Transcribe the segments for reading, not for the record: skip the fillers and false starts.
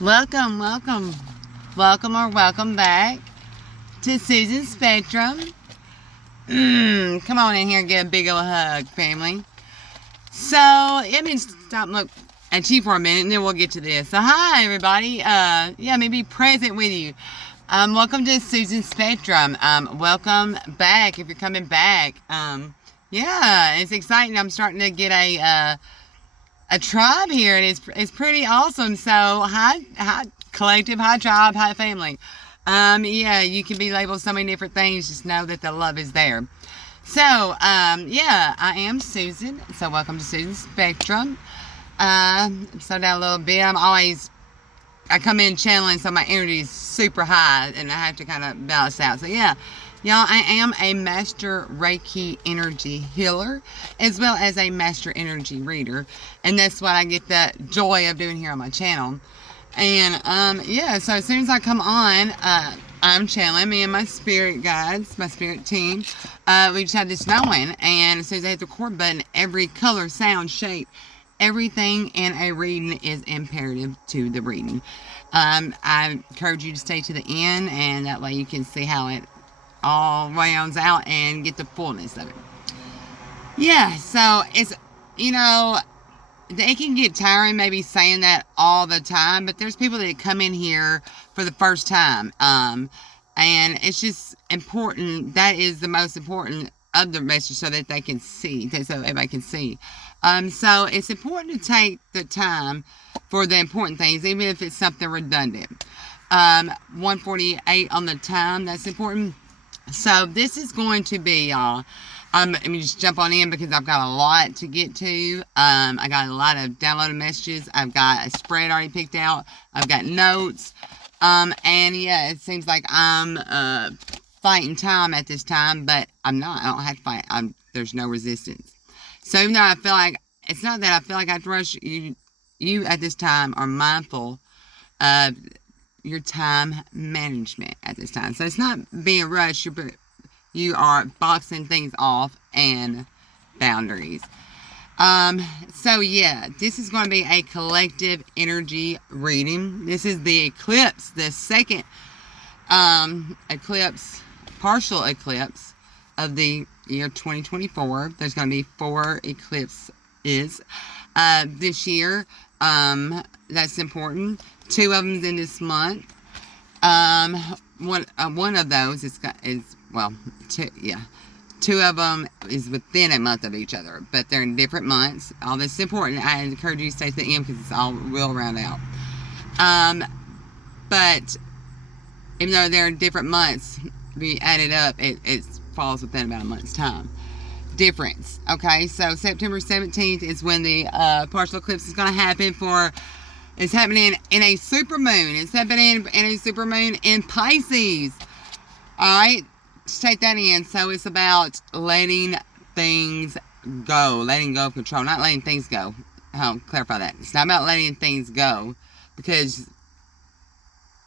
Welcome, welcome, welcome back to Susan's Spectrum. Come on in here and get a big old hug, family. So, let me stop and look at you for a minute and then we'll get to this. So, hi, everybody. Let me be present with you. Welcome to Susan's Spectrum. Welcome back if you're coming back. It's exciting. I'm starting to get a tribe here, and it's pretty awesome. So hi collective, hi tribe, hi family. You can be labeled so many different things. Just know that the love is there. So I am Susan. So welcome to Susan's Spectrum. Slow down a little bit. I come in channeling, so my energy is super high, and I have to kind of balance out. So yeah. Y'all, I am a master Reiki energy healer as well as a master energy reader. And that's what I get the joy of doing here on my channel. And so as soon as I come on, I'm channeling me and my spirit guides, my spirit team. We just had this going, and as soon as I hit the record button, every color, sound, shape, everything in a reading is imperative to the reading. I encourage you to stay to the end, and that way you can see how it all rounds out and get the fullness of it. Yeah, so it's, it can get tiring maybe saying that all the time, but there's people that come in here for the first time. And it's just important. That is the most important of the message, so that they can see, so everybody can see. So it's important to take the time for the important things, even if it's something redundant. 1:48 on the time, that's important. So this is going to be, y'all, let me just jump on in because I've got a lot to get to. I got a lot of downloaded messages. I've got a spread already picked out. I've got notes. It seems like I'm fighting time at this time, but I'm not. I don't have to fight. There's no resistance. So even though I feel like, it's not that I feel like I have to rush, you at this time are mindful of your time management at this time. So it's not being rushed, you are boxing things off and boundaries. This is going to be a collective energy reading. This is the eclipse, the second eclipse, partial eclipse of the year 2024. There's going to be 4 eclipses this year. That's important. 2 of them in this month. One of those is 2 of them is within a month of each other, but they're in different months. All this is important. I encourage you to stay to the end because it's all real round out. But even though they're in different months, be added up, it falls within about a month's time difference. Okay, so September 17th is when the partial eclipse is going to happen. It's happening in a supermoon. It's happening in a supermoon in Pisces. Alright, just take that in. So it's about letting things go. Letting go of control. Not letting things go. I'll clarify that. It's not about letting things go. Because,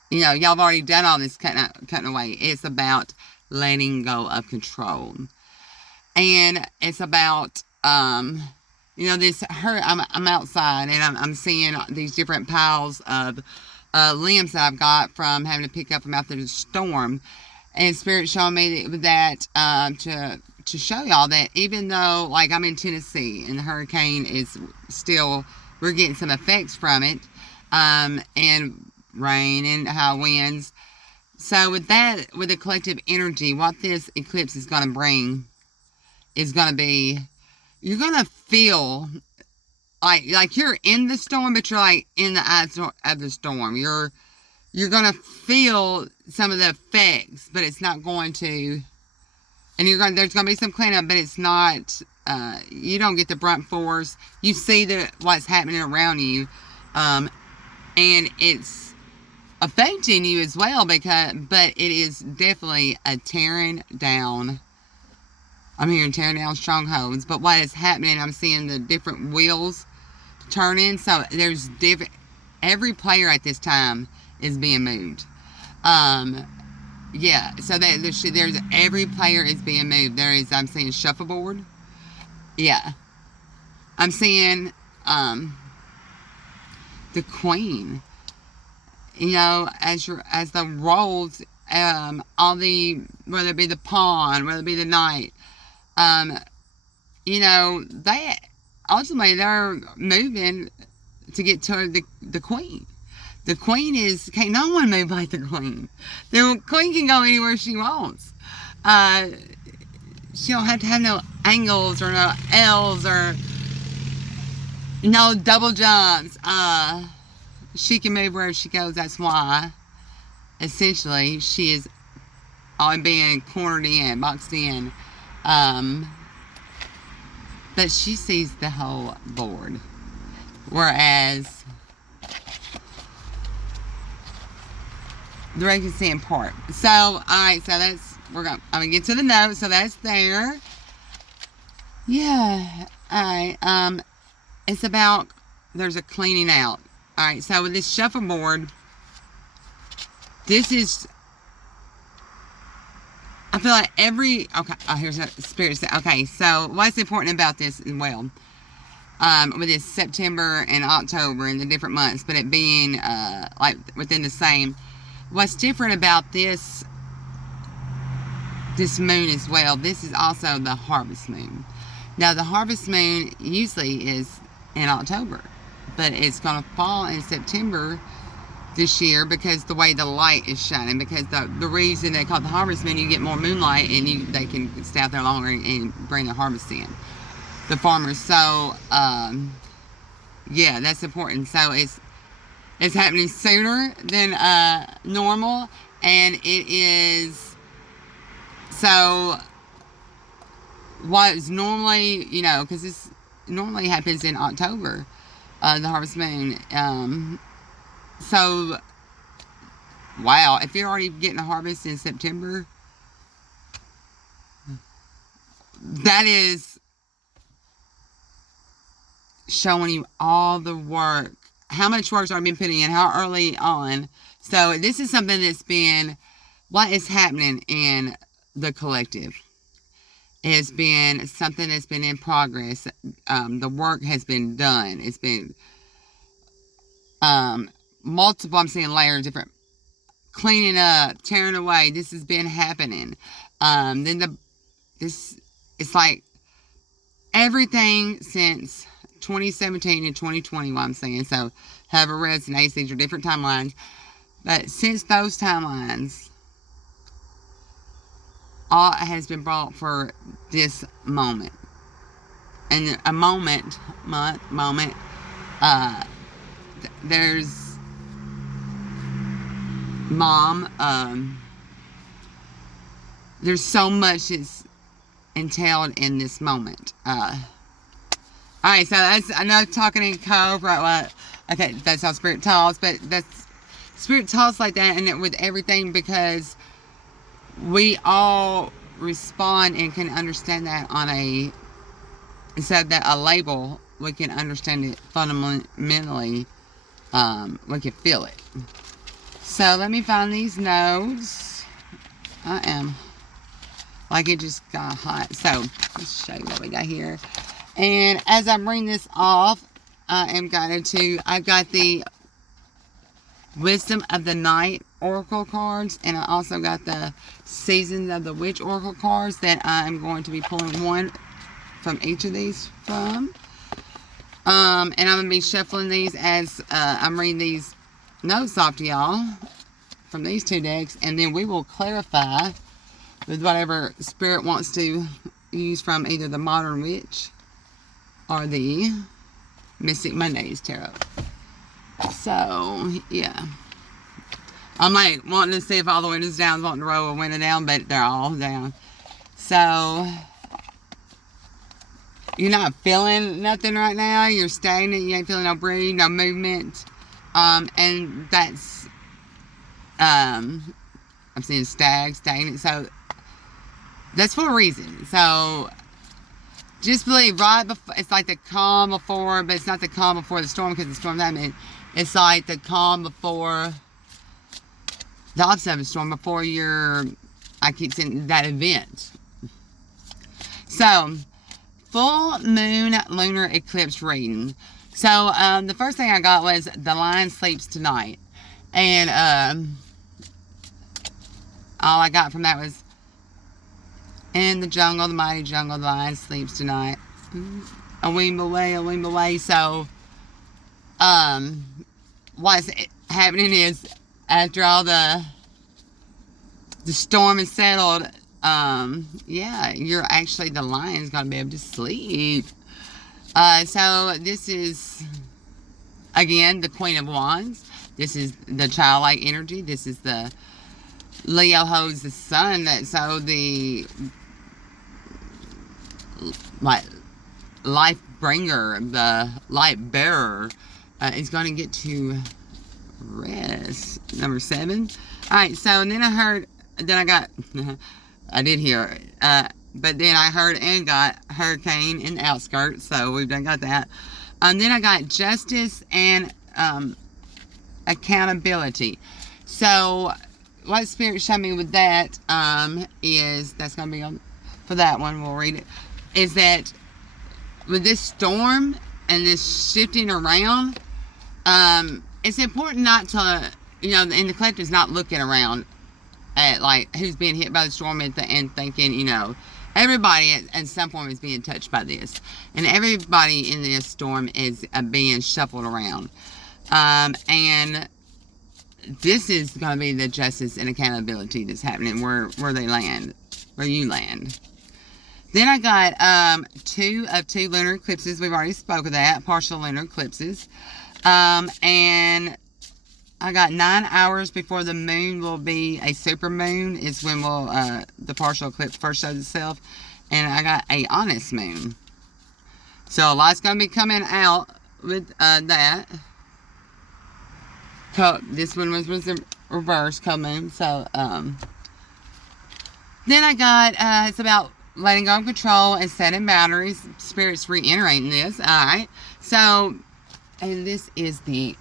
y'all have already done all this cutting away. It's about letting go of control. And it's about, I'm outside and I'm seeing these different piles of limbs that I've got from having to pick up them after the storm. And Spirit showing me that to show y'all that even though, like, I'm in Tennessee and the hurricane is still, we're getting some effects from it, and rain and high winds. So with the collective energy, what this eclipse is going to bring is going to be, you're going to feel like you're in the storm, but you're like in the eyes of the storm. You're going to feel some of the effects, but it's not going to, and there's going to be some cleanup, but it's not, you don't get the brunt force. You see what's happening around you, and it's affecting you as well, but it is definitely a tearing down. I'm hearing tearing down strongholds, but what is happening, I'm seeing the different wheels turning. So there's every player at this time is being moved. So there's every player is being moved. I'm seeing Shuffleboard. Yeah. I'm seeing the Queen. you know, as the roles, all the, whether it be the pawn, whether it be the knight, you know, they ultimately they're moving to get to the queen. The queen can't no one move like the queen. The queen can go anywhere she wants. She don't have to have no angles or no L's or no double jumps. She can move wherever she goes. That's why, essentially, she is all being cornered in, boxed in. But she sees the whole board. Whereas the rest can see in part. So, alright, so that's, I'm gonna get to the note, so that's there. Yeah, alright, it's about, there's a cleaning out. Alright, so with this shuffleboard, this is, I feel like okay, oh, here's a spirit. Okay, so what's important about this as well, with this September and October and the different months, but it being, like, within the same, what's different about this moon as well, this is also the harvest moon. Now, the harvest moon usually is in October, but it's going to fall in September this year because the way the light is shining, because the reason they call it the harvest moon, you get more moonlight and they can stay out there longer and bring the harvest in, the farmers. So yeah, that's important. So it's happening sooner than normal, and it is, so what is normally, you know, because this normally happens in October, the harvest moon. So, wow, if you're already getting a harvest in September, that is showing you all the work, how much work's already been putting in, how early on. So, this is something that's been, what is happening in the collective. It has been something that's been in progress. The work has been done. It's been, multiple, I'm seeing layers, different, cleaning up, tearing away. This has been happening. Then it's like everything since 2017 and 2020, what I'm saying. So, however resonates, these are different timelines. But since those timelines, all has been brought for this moment. And a moment, there's Mom, there's so much that's entailed in this moment. Alright, so that's, I know talking in code, right, what, okay, that's how Spirit talks, but Spirit talks like that, and with everything, because we all respond and can understand that on instead of that a label, we can understand it fundamentally, we can feel it. So, let me find these notes. I am, like, it just got hot. So, let's show you what we got here. And as I bring this off, I am guided to, I've got the Wisdom of the Night Oracle cards, and I also got the Seasons of the Witch Oracle cards that I'm going to be pulling one from each of these from. And I'm going to be shuffling these as I'm reading these notes off to y'all from these two decks, and then we will clarify with whatever Spirit wants to use from either the Modern Witch or the Mystic Mondays Tarot. So, yeah. I'm like wanting to see if all the windows down, wanting to roll a window down, but they're all down. So, you're not feeling nothing right now. You're stagnant. You ain't feeling no breathe, no movement. And that's, I'm seeing stagnant. So, that's for a reason. So, just believe right before, it's like the calm before, but it's not the calm before the storm, because the storm's happening. It's like the calm before, the opposite of a storm, before I keep saying that event. So, full moon lunar eclipse reading. So, the first thing I got was the lion sleeps tonight. And all I got from that was, in the jungle, the mighty jungle, the lion sleeps tonight. A weem away. So, what's happening is, after all the storm is settled, yeah, you're actually, the lion's gonna be able to sleep. So this is, again, the Queen of Wands. This is the childlike energy. This is the Leo holds the sun. So the life bringer, the light bearer, is going to get to rest. Number 7. All right. So then I did hear, but then I heard and got hurricane in the outskirts. So we've done got that. Then I got justice and accountability. So what Spirit showed me with that is, that's going to be on for that one, we'll read it, is that with this storm and this shifting around, it's important not to, and the collective is not looking around at like who's being hit by the storm and thinking, everybody at some point is being touched by this, and everybody in this storm is being shuffled around, and this is going to be the justice and accountability that's happening where they land, where you land. Then I got 2 of 2 lunar eclipses. We've already spoke of that, partial lunar eclipses. And I got 9 hours before the moon will be a supermoon is when the partial eclipse first shows itself. And I got a honest moon. So a lot's going to be coming out with that. This one was the reverse co-moon. So, then I got, it's about letting go of control and setting boundaries. Spirit's reiterating this. Alright. So, and this is the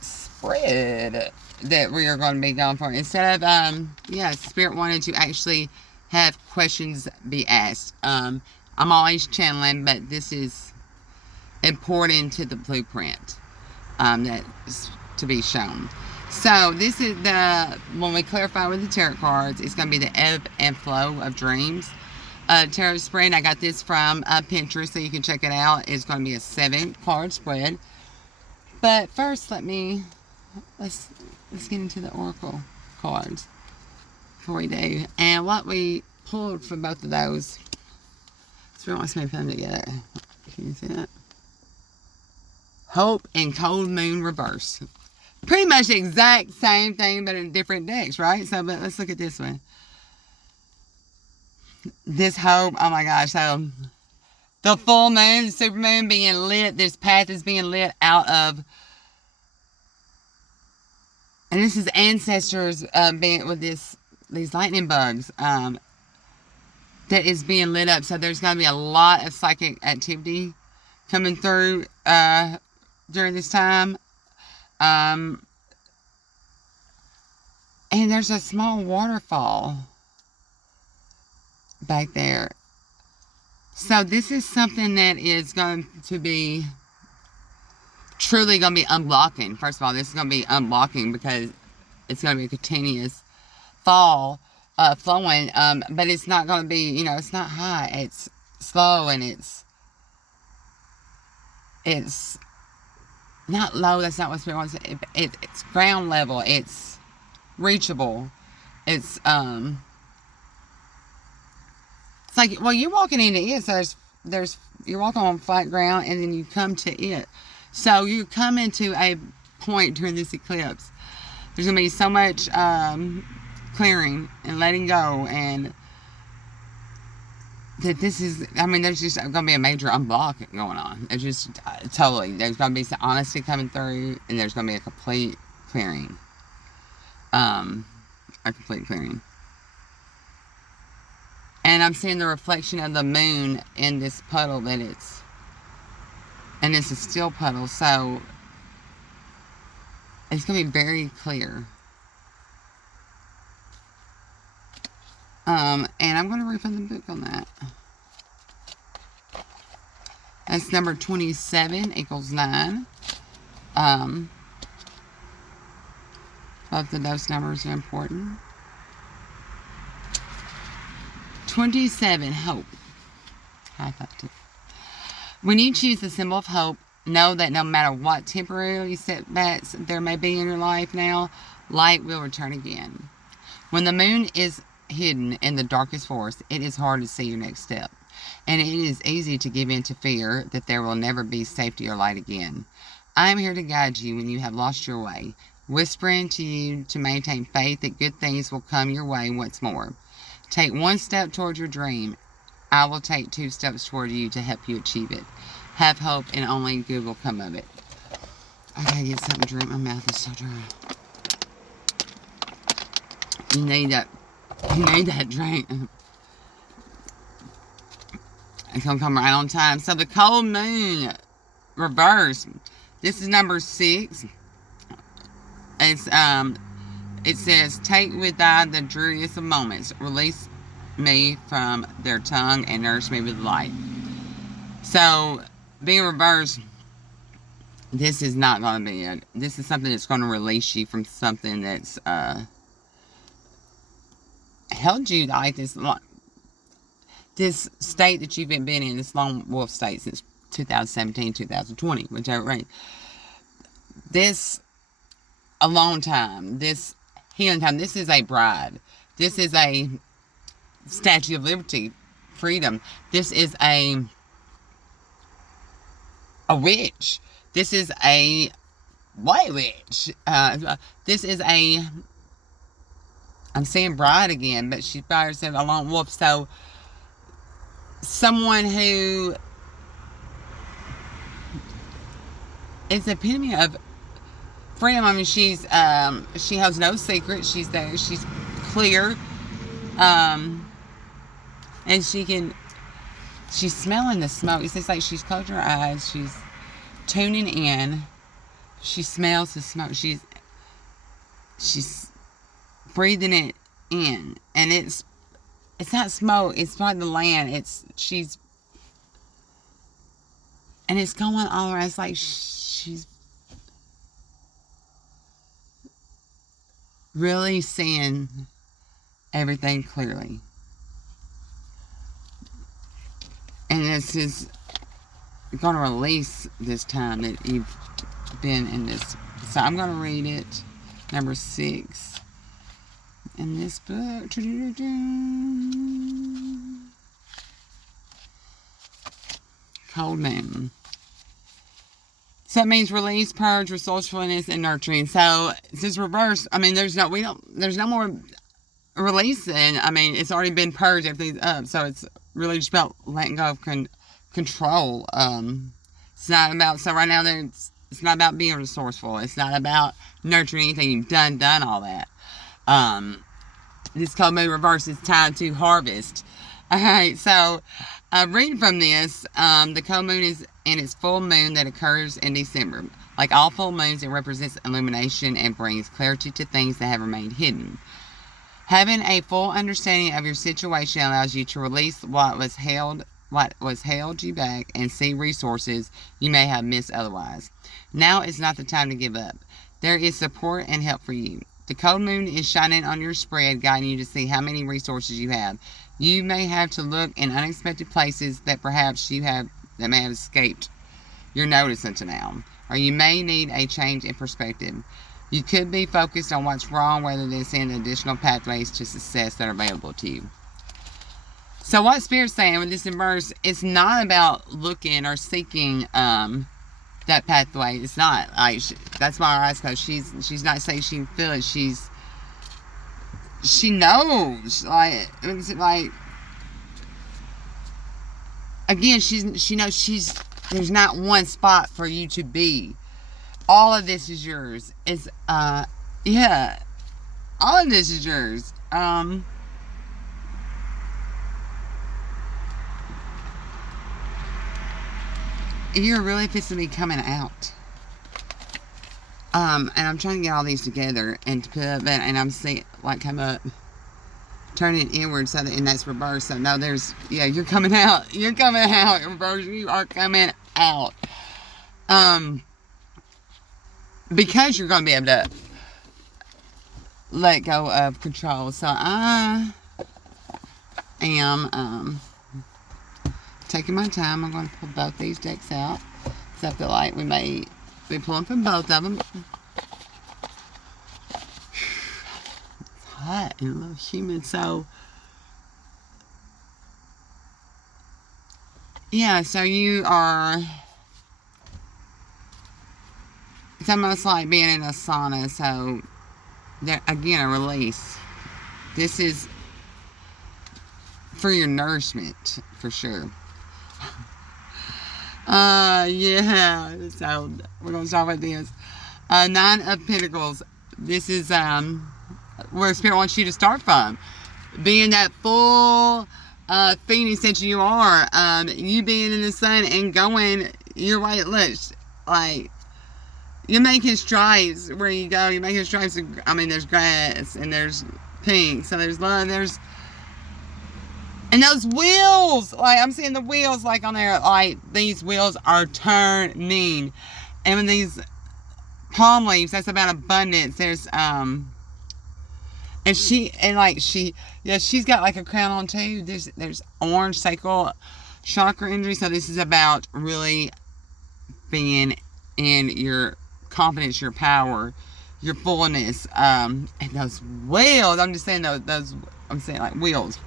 spread that we are going to be going for. Instead of, Spirit wanted to actually have questions be asked. I'm always channeling, but this is important to the blueprint. That's to be shown. So this is when we clarify with the tarot cards, it's going to be the ebb and flow of dreams. Tarot spread, I got this from Pinterest, so you can check it out. It's going to be a 7-card spread. But first, let's get into the oracle cards before we do. And what we pulled for both of those, Spirit wants me to put them together. Can you see that? Hope and Cold Moon reverse. Pretty much the exact same thing, but in different decks, right? So, but let's look at this one. This hope, oh my gosh. So, the full moon, the supermoon being lit, this path is being lit out of, and this is ancestors being with these lightning bugs that is being lit up. So, there's going to be a lot of psychic activity coming through during this time. And there's a small waterfall back there. So this is something that is going to be truly going to be unblocking. First of all, this is going to be unblocking because it's going to be a continuous fall, flowing. But it's not going to be, it's not high. It's slow and it's not low, that's not what Spirit wants. It's ground level. It's reachable. It's like, well, you're walking into it, so you're walking on flat ground, and then you come to it. So you come into a point during this eclipse. There's going to be so much clearing and letting go, and that this is, there's just going to be a major unblock going on. It's just totally, there's going to be some honesty coming through, and there's going to be a complete clearing. And I'm seeing the reflection of the moon in this puddle and it's a still puddle, so it's going to be very clear. And I'm going to read from the book on that. That's number 27 equals 9. Both of those numbers are important. 27, hope. High five too. When you choose the symbol of hope, know that no matter what temporary setbacks there may be in your life now, light will return again. When the moon is hidden in the darkest forest, it is hard to see your next step. And it is easy to give in to fear that there will never be safety or light again. I am here to guide you when you have lost your way, whispering to you to maintain faith that good things will come your way once more. Take one step toward your dream. I will take 2 steps toward you to help you achieve it. Have hope and only good will come of it. I gotta get something to drink. My mouth is so dry. You need that. You need that drink. It's gonna come right on time. So the cold moon reverse. This is number 6. It's it says, take with thee the dreariest of moments. Release me from their tongue and nourish me with light. So being reversed, this is not going to be it. This is something that's going to release you from something that's held you like this state that you've been in, this lone wolf state since 2017, 2020, whichever, right? This a long time, this healing time. This is a bride. This is a Statue of Liberty, freedom. This is a witch. This is a white witch. This is a, I'm saying bride again, but she's by herself, a lone wolf. So someone who is the epitome of freedom. I mean, she has no secrets. She's there. She's clear. And she's smelling the smoke. It's just like she's closing her eyes. She's tuning in. She smells the smoke. She's breathing it in. And it's not smoke. It's probably the land. And it's going all around. It's like she's really seeing everything clearly. And this is going to release this time that you've been in this. So I'm going to read it. Number 6 in this book. Cold moon. So it means release, purge, resourcefulness, and nurturing. So this reverse. I mean, there's no more releasing. I mean, it's already been purged. Everything's up. So it's really just about letting go of control. It's not about. So right now, it's not about being resourceful. It's not about nurturing anything. You've done all that. This cold moon reverse is tied to harvest. All right. So reading from this, the cold moon is in its full moon that occurs in December. Like all full moons, it represents illumination and brings clarity to things that have remained hidden. Having a full understanding of your situation allows you to release what was held you back and see resources you may have missed otherwise. Now is not the time to give up. There is support and help for you. The cold moon is shining on your spread, guiding you to see how many resources you have. You may have to look in unexpected places that perhaps that may have escaped your notice until now, or you may need a change in perspective. You could be focused on what's wrong rather than seeing the additional pathways to success that are available to you. So what Spirit's saying with this verse, it's not about looking or seeking that pathway. It's not. Like, that's why her eyes closed. She's not saying she can feel it. She knows. Like, it's like, again, she knows there's not one spot for you to be. All of this is yours. It's, yeah. All of this is yours. You're really fixing to be coming out. And I'm trying to get all these together and to put up, and I'm seeing, like, come up, turning inward, so that, and that's reverse. So, no, you're coming out. You're coming out. Reverse, you are coming out. Because you're going to be able to let go of control. So I am taking my time. I'm going to pull both these decks out. So I feel like we may be pulling from both of them. It's hot and a little humid. So, yeah, so you are... It's almost like being in a sauna. So, there, again, a release. This is for your nourishment, for sure. Yeah, so we're going to start with this. Nine of Pentacles. This is where Spirit wants you to start from. Being that full Phoenix that you are. You being in the sun and going your way. It looks like you're making stripes where you go. You're making stripes. I mean, there's grass and there's pink. So there's love. There's... And those wheels, like I'm seeing the wheels like on there, like these wheels are turning. And when these palm leaves, that's about abundance. There's, and she's got like a crown on too. There's orange sacral chakra energy. So this is about really being in your confidence, your power, your fullness. And those wheels, I'm just saying those I'm saying like wheels.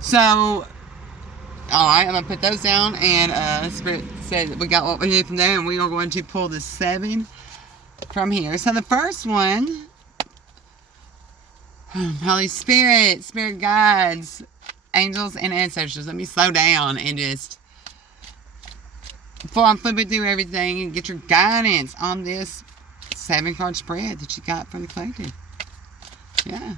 So, alright, I'm going to put those down, and Spirit said we got what we need from there, and we are going to pull the 7 from here. So the first one, Holy Spirit, Spirit guides, angels, and ancestors. Let me slow down and just, before I'm flipping through everything, and get your guidance on this 7-card spread that you got from the collective. Yeah.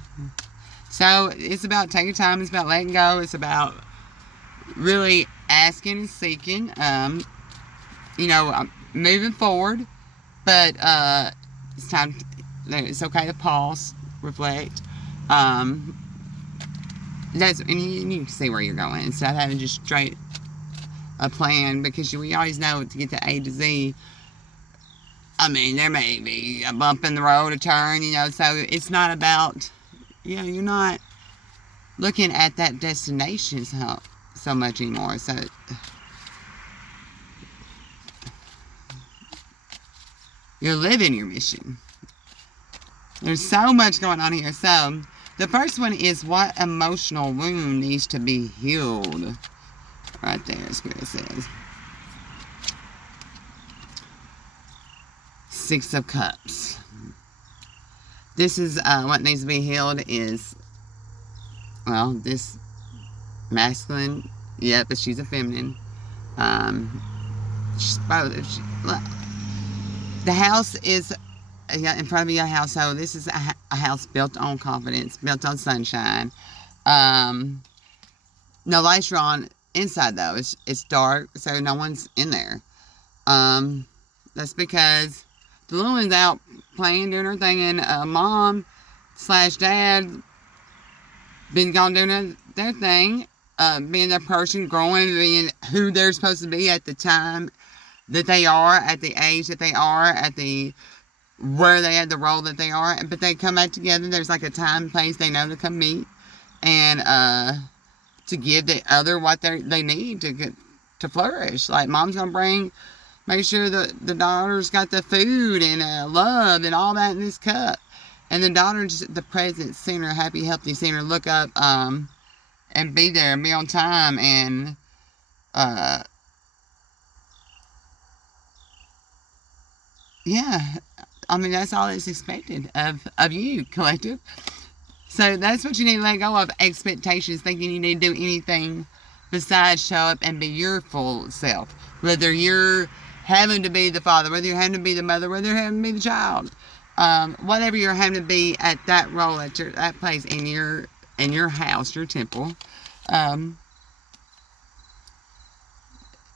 So, it's about taking time, it's about letting go, it's about really asking and seeking, moving forward, but it's time, it's okay to pause, reflect, and you can see where you're going, instead of having just straight a plan, because we always know to get to A to Z, I mean, there may be a bump in the road, a turn, so it's not about... Yeah, you're not looking at that destination so much anymore. So you're living your mission. There's so much going on here. So the first one is, what emotional wound needs to be healed? Right there, Spirit says. 6 of Cups. This is what needs to be healed is, well, this masculine, yeah, but she's a feminine. She's both. The house is in front of your house, so this is a house built on confidence, built on sunshine. No lights are on inside though. It's dark, so no one's in there. That's because the little one's out playing, doing her thing, and mom/dad been gone doing their thing, being their person, growing, being who they're supposed to be at the time that they are, at the age that they are, where they had the role that they are. But they come back together. There's like a time and place they know to come meet, and to give the other what they need to flourish. Like mom's gonna make sure the daughter's got the food and love and all that in this cup. And the daughter, just the present, seeing her happy, healthy, seeing her look up and be there and be on time. And yeah, I mean, that's all that's expected of you, collective. So that's what you need to let go of, expectations, thinking you need to do anything besides show up and be your full self. Whether you're having to be the father, whether you're having to be the mother, whether you're having to be the child, whatever you're having to be at that role, at that place in your house, your temple.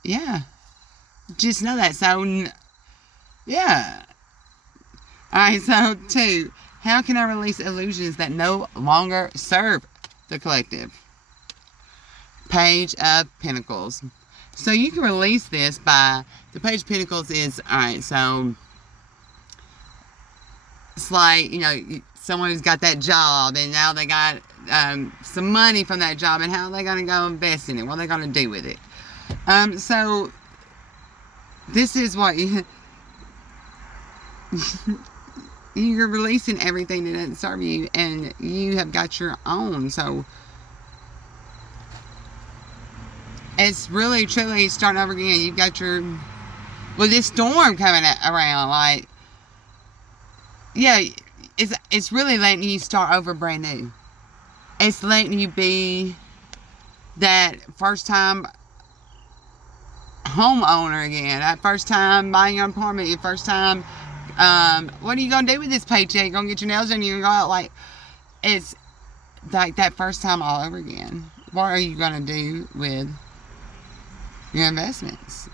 Yeah, just know that. So yeah. All right. So 2, how can I release illusions that no longer serve the collective? Page of Pentacles. So you can release this by, the Page of Pentacles is, alright, so Just like, someone who's got that job and now they got some money from that job, and how are they going to go invest in it? What are they going to do with it? So this is what you're releasing everything that doesn't serve you, and you have got your own. So it's really, truly starting over again. You've got this storm coming around, like, yeah, it's really letting you start over brand new. It's letting you be that first time homeowner again, that first time buying your apartment, your first time, what are you going to do with this paycheck? You're going to get your nails done, you're going to go out, like, it's like that first time all over again. What are you going to do with your investments?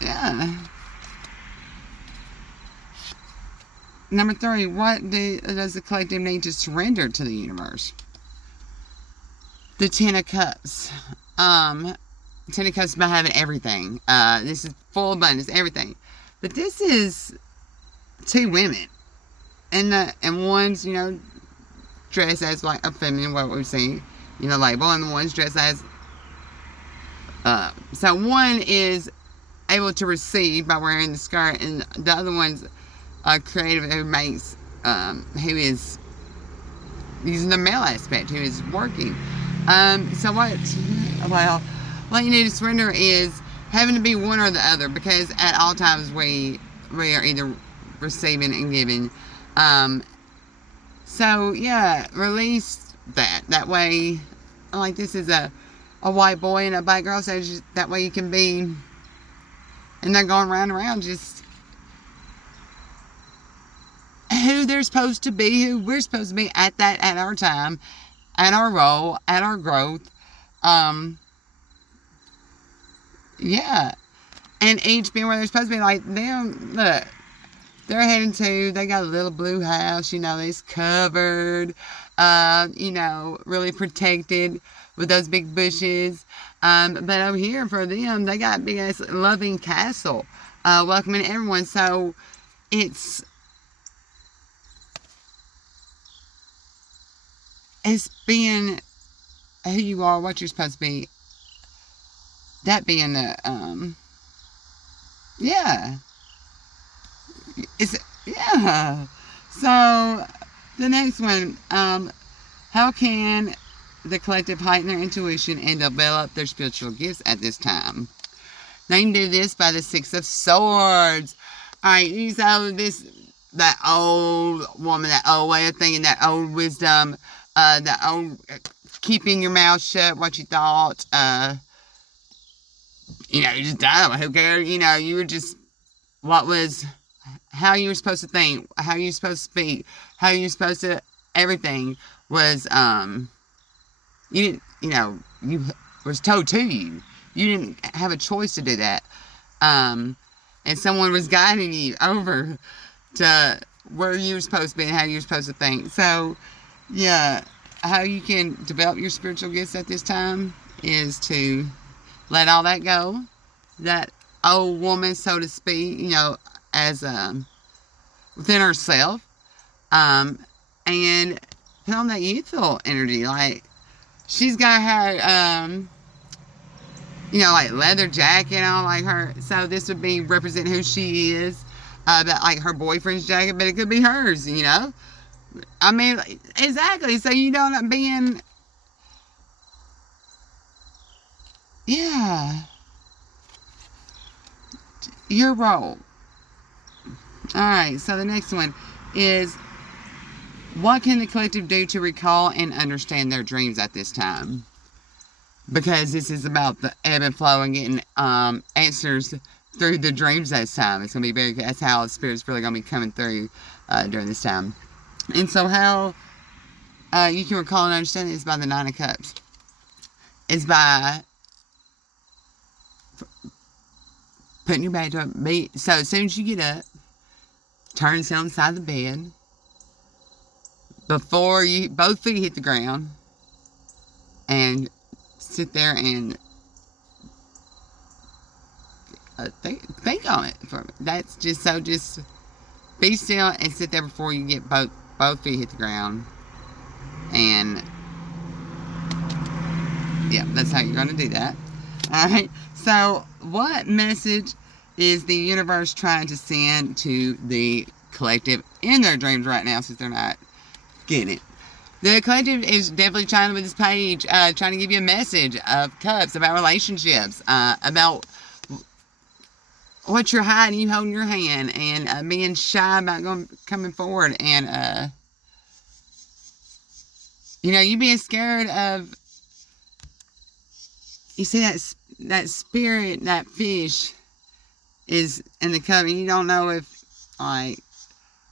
Yeah. Number 3, what does the collective need to surrender to the universe? The Ten of Cups. Ten of Cups about having everything. This is full abundance, everything. But this is 2 women. And one's, dressed as like a feminine, what we've seen, label, and the one's dressed as, so one is able to receive by wearing the skirt, and the other one's creative, who makes, who is using the male aspect, who is working. So what you need to surrender is having to be one or the other, because at all times we are either receiving and giving. So yeah, release that. That way, like, this is a white boy and a black girl, so just, that way you can be, and they're going round and around, just who they're supposed to be, who we're supposed to be at our time, at our role, at our growth. Yeah. And each being where they're supposed to be. Like, them, look, they're heading to, they got a little blue house, it's covered, really protected with those big bushes. But over here for them, they got a big ass loving castle, welcoming everyone. So it's being who you are, what you're supposed to be. That being the, yeah. Yeah. So, the next one, how can the collective heighten their intuition and develop their spiritual gifts at this time? Now, you can do this by the 6 of Swords. Alright, so that old woman, that old way of thinking, that old wisdom, that old keeping your mouth shut, what you thought, you just died, who cares, you were just, how you were supposed to think, how you were supposed to speak, how you were supposed to, everything was, you didn't, you was told to you. You didn't have a choice to do that. And someone was guiding you over to where you were supposed to be and how you were supposed to think. So, yeah, how you can develop your spiritual gifts at this time is to let all that go. That old woman, so to speak, as within herself, and put on that youthful energy. Like, she's got her, like leather jacket on, like her. So this would be represent who she is. That, like, her boyfriend's jacket, but it could be hers. I mean, exactly. So you don't being, yeah, your role. Alright, so the next one is, what can the collective do to recall and understand their dreams at this time? Because this is about the ebb and flow and getting answers through the dreams this time. It's going to be that's how the Spirit's really going to be coming through during this time. And so how you can recall and understand it is by the 9 of Cups. It's by putting your back to it. So as soon as you get up, turn and sit on the side of the bed. Before both feet hit the ground. And sit there and think on it. That's just so. Just be still and sit there before you get both feet hit the ground. And yeah, that's how you're going to do that. All right. So, what message is the universe trying to send to the collective in their dreams right now, since they're not getting it? The collective is definitely trying with this page, trying to give you a message of cups about relationships, about what you're hiding, you holding your hand, and being shy about coming forward, and you being scared of. You see that spirit, that fish, is in the cup, and you don't know if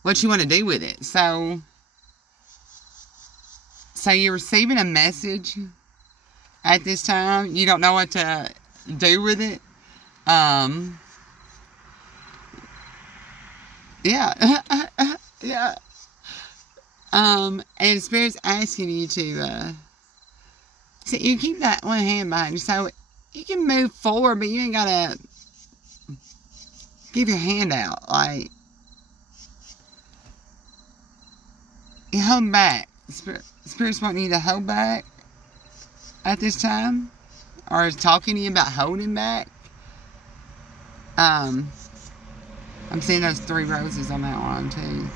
what you want to do with it. So you're receiving a message at this time. You don't know what to do with it. Yeah. Yeah. And Spirit's asking you to, so you keep that one hand behind you so you can move forward, but you ain't gotta give your hand out. Like, you hold back. Spirit's wanting you to hold back at this time, or is talking to you about holding back. I'm seeing those 3 roses on that one too.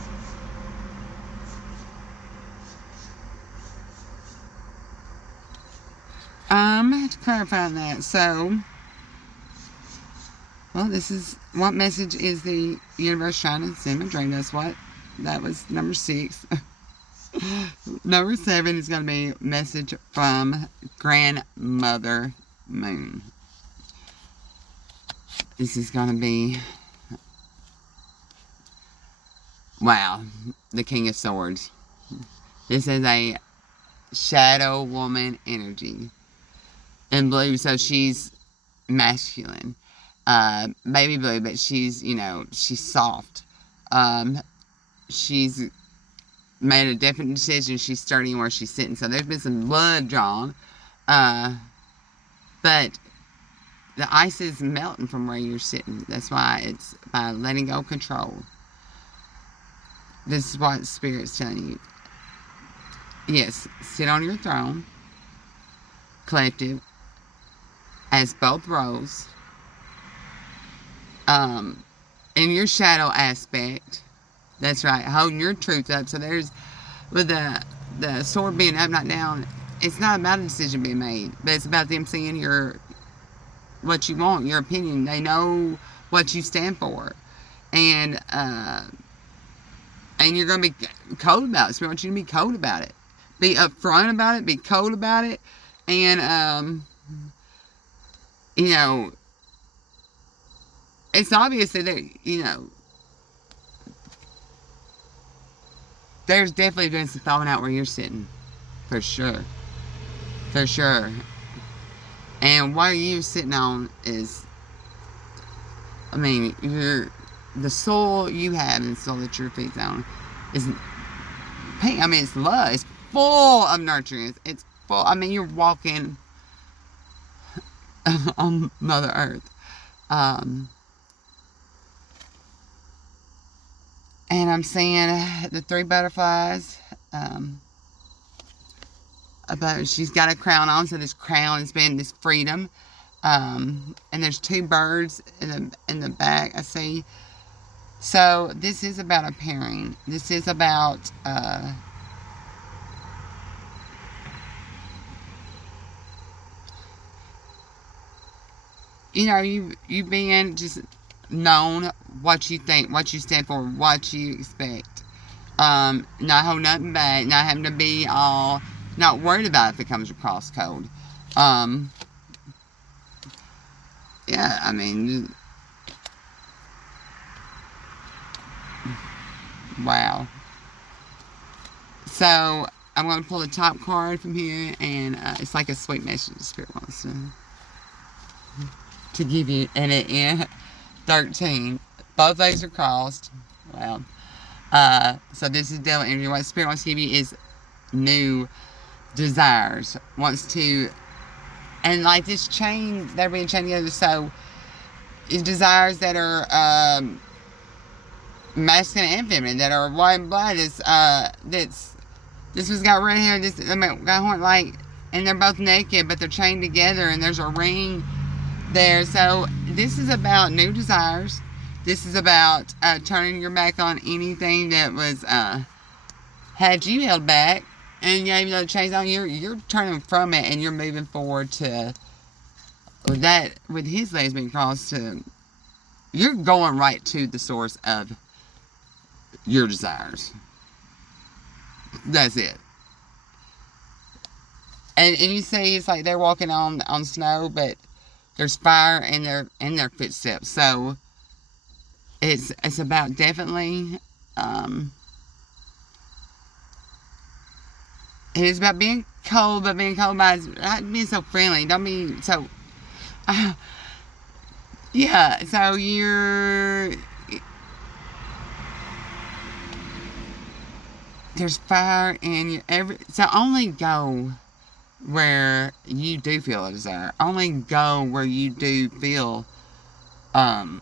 To clarify that, so, well, this is, what message is the universe trying to send my dream? That was number 6. Number 7 is going to be message from Grandmother Moon. This is going to be, wow, the King of Swords. This is a shadow woman energy. In blue, so she's masculine. Baby blue, but she's, she's soft. She's made a definite decision. She's starting where she's sitting. So there's been some blood drawn. But the ice is melting from where you're sitting. That's why it's by letting go of control. This is what Spirit's telling you. Yes, sit on your throne. Collective. As both roles. In your shadow aspect. That's right. Holding your truth up. So there's, with the sword being up, not down, it's not about a decision being made, but it's about them seeing what you want, your opinion. They know what you stand for. And you're going to be cold about it. So we want you to be cold about it. Be upfront about it. Be cold about it. And, it's obvious that, there's definitely been some falling out where you're sitting. For sure. For sure. And what you're sitting on is, the soul you have and the soul that your feet's on is pink. It's love. It's full of nurturing. It's full. You're walking on Mother Earth. And I'm seeing the 3 butterflies. But she's got a crown on, so this crown has been this freedom. And there's 2 birds in the back, I see. So this is about a pairing. This is about you being just known, what you think, what you stand for, what you expect. Not holding nothing back, not having to be all, not worried about if it comes across cold. Yeah, wow. So, I'm going to pull the top card from here, and it's like a sweet message the Spirit wants to give you. And it 13. Both legs are crossed. Wow. So this is devil energy. What Spirit wants to give you is new desires. Wants to, and like this chain, they're being chained together. So desires that are masculine and feminine, that are white and black. This one's got red hair. This got horn like, and they're both naked, but they're chained together, and there's a ring there. So this is about new desires. This is about turning your back on anything that was had you held back, and even though the chain's on, you're turning from it, and you're moving forward to that with his legs being crossed. You're going right to the source of your desires. That's it. And you see, it's like they're walking on snow, but there's fire in their footsteps. So it's about definitely it is about being cold, but being cold by not being so friendly. Don't be so yeah, so there's fire in your so only go where you do feel a desire. Only go where you do feel warm,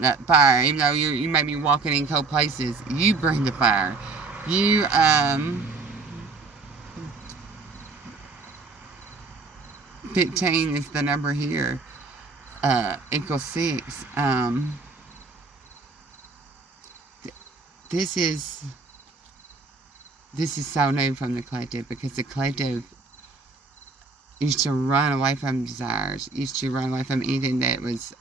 that fire. Even though you may be walking in cold places, you bring the fire. You 15 is the number here. Equals 6. This is so new from the collective, because the collective used to run away from desires, used to run away from anything that was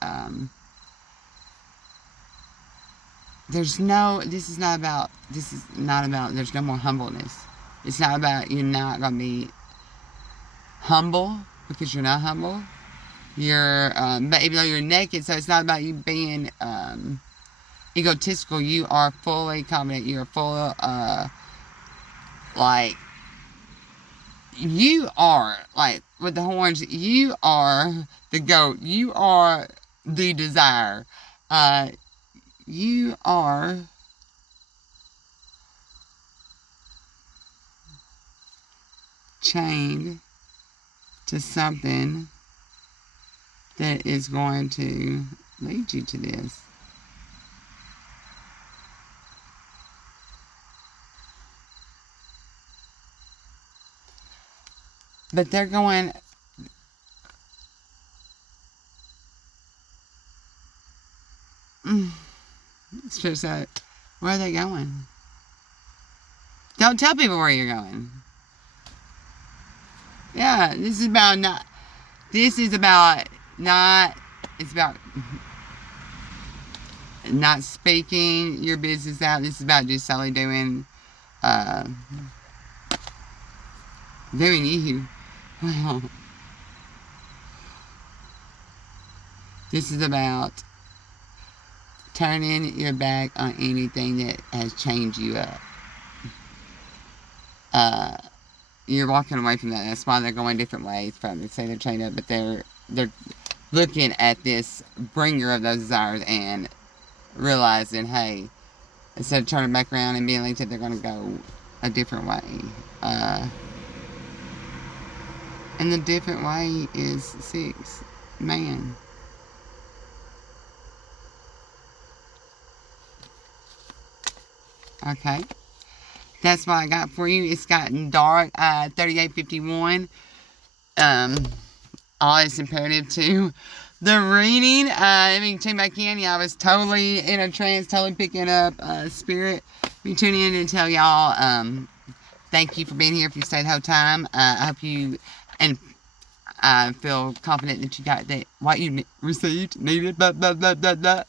this is not about, there's no more humbleness. It's not about, you're not going to be humble, because you're not humble. You're, but even though you're naked, so it's not about you being egotistical. You are fully confident. You're full like, you are, like, with the horns, you are the goat. You are the desire. You are chained to something that is going to lead you to this. But they're going, so where are they going? Don't tell people where you're going. Yeah, it's about not speaking your business out. This is about just solely doing you. This is about turning your back on anything that has chained you up. You're walking away from that. That's why they're going different ways from. They say they're chained up, but they're looking at this bringer of those desires and realizing, hey, instead of turning back around and being like that, they're going to go a different way. And the different way is 6. Man. Okay. That's what I got for you. It's gotten dark. 38:51. All is imperative to the reading. Tune back in. Yeah, I was totally in a trance, totally picking up spirit. Be tuning in and tell y'all thank you for being here if you stayed the whole time. I hope you, and I feel confident that you got that what you received, needed, blah, blah, blah, blah, blah.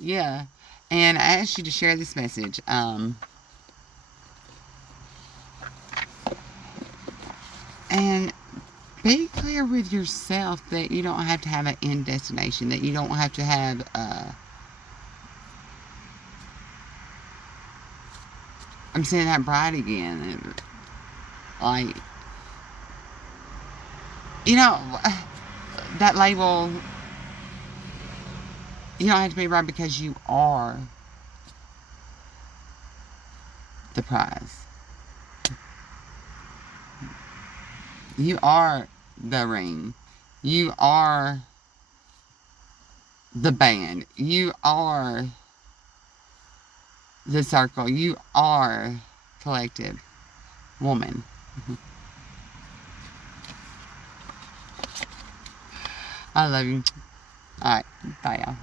Yeah. And I asked you to share this message. And be clear with yourself that you don't have to have an end destination, that you don't have to have I'm saying that bride again. Like, that label, you don't have to be right, because you are the prize. You are the ring. You are the band. You are the circle. You are collective woman. I love you. Alright, bye y'all.